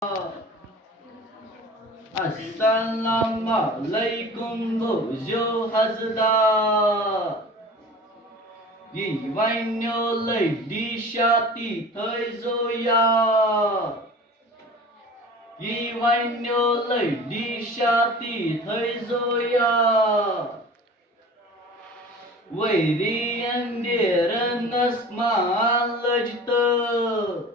Assalamualaikum bonjour hazda. Yi vainho lei di shati thai zoya. Yi vainho lei di shati thai zoya. Wei rian dieren nasma lejte.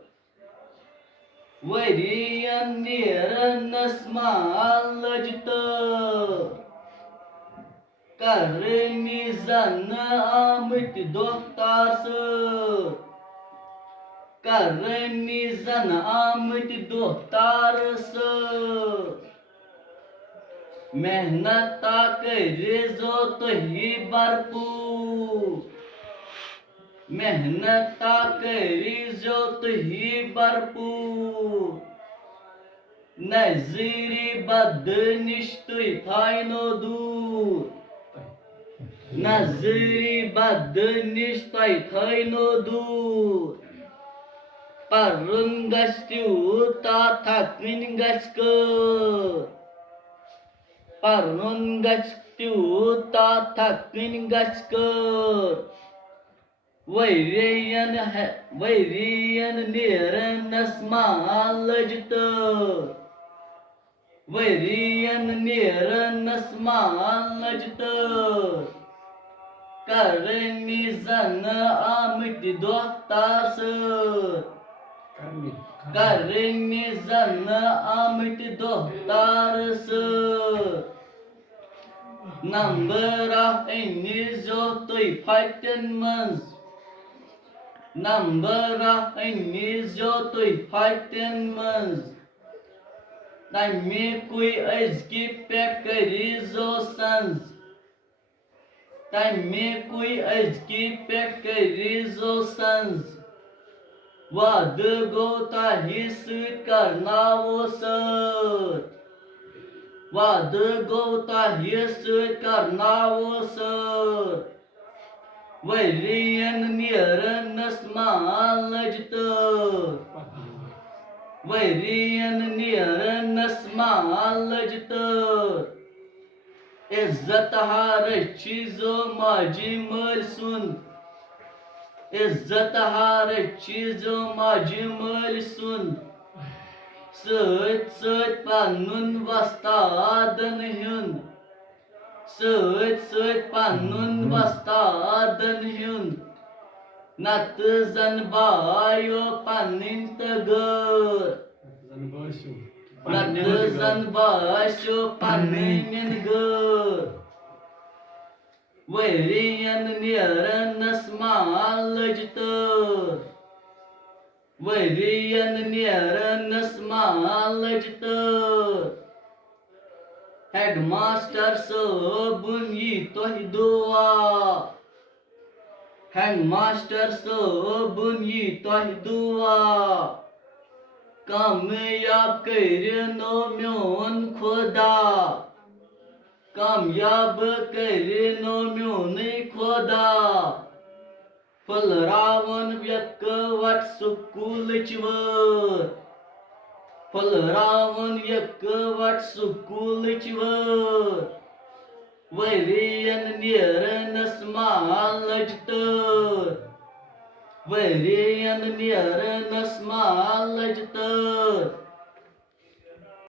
Werian niran nasma lajta. Karni zanna amit dohtarse. Karni zanna amit dohtarse. मेहनत करे जो तो ही भरपूर मेहनत करी जो तो ही भरपूर नजरी बदनिष्ठुय थायनो दूर नजरी बदनिष्ठुय थायनो दूर परun गस्tiu ta thakmin gasker परun गस्tiu ta thakmin gasker Werian niran nasma lajta. Werian niran nasma lajta. Karni zana amit dohtarse. Karni zana amit dohtarse. Number ini zo toi fighten mans. Number ini zo toi fighten mans. Tami kui ezgi pekari zo sans. Tami kui ezgi pekari zo sans. Vad gota his karna wo sir. Vad gota his karna wo sir. Werian niran nasma lajta. Werian niran nasma lajta. इज्जत हार चीजों माझी मरसून इज्जत हार चीजों माझी मरसून सत सत पानून वाजता आदन हिन सत सत पानून वाजता आदन हिन नात जनबायो पानींत घर नात जनबायो पानींत घर Werian niran nasma lajta. Werian niran nasma lajta. Headmaster sabun yi tohi dua. Headmaster sabun yi tohi dua. कामयाब करनो म्योन खुदा कामयाब करनो म्योन खुदा फलरावन व्यक वाट सुकुलचवर फलरावन व्यक वाट सुकुलचवर वैरियन निरन स्मालजतर Werian niran nasma lajter.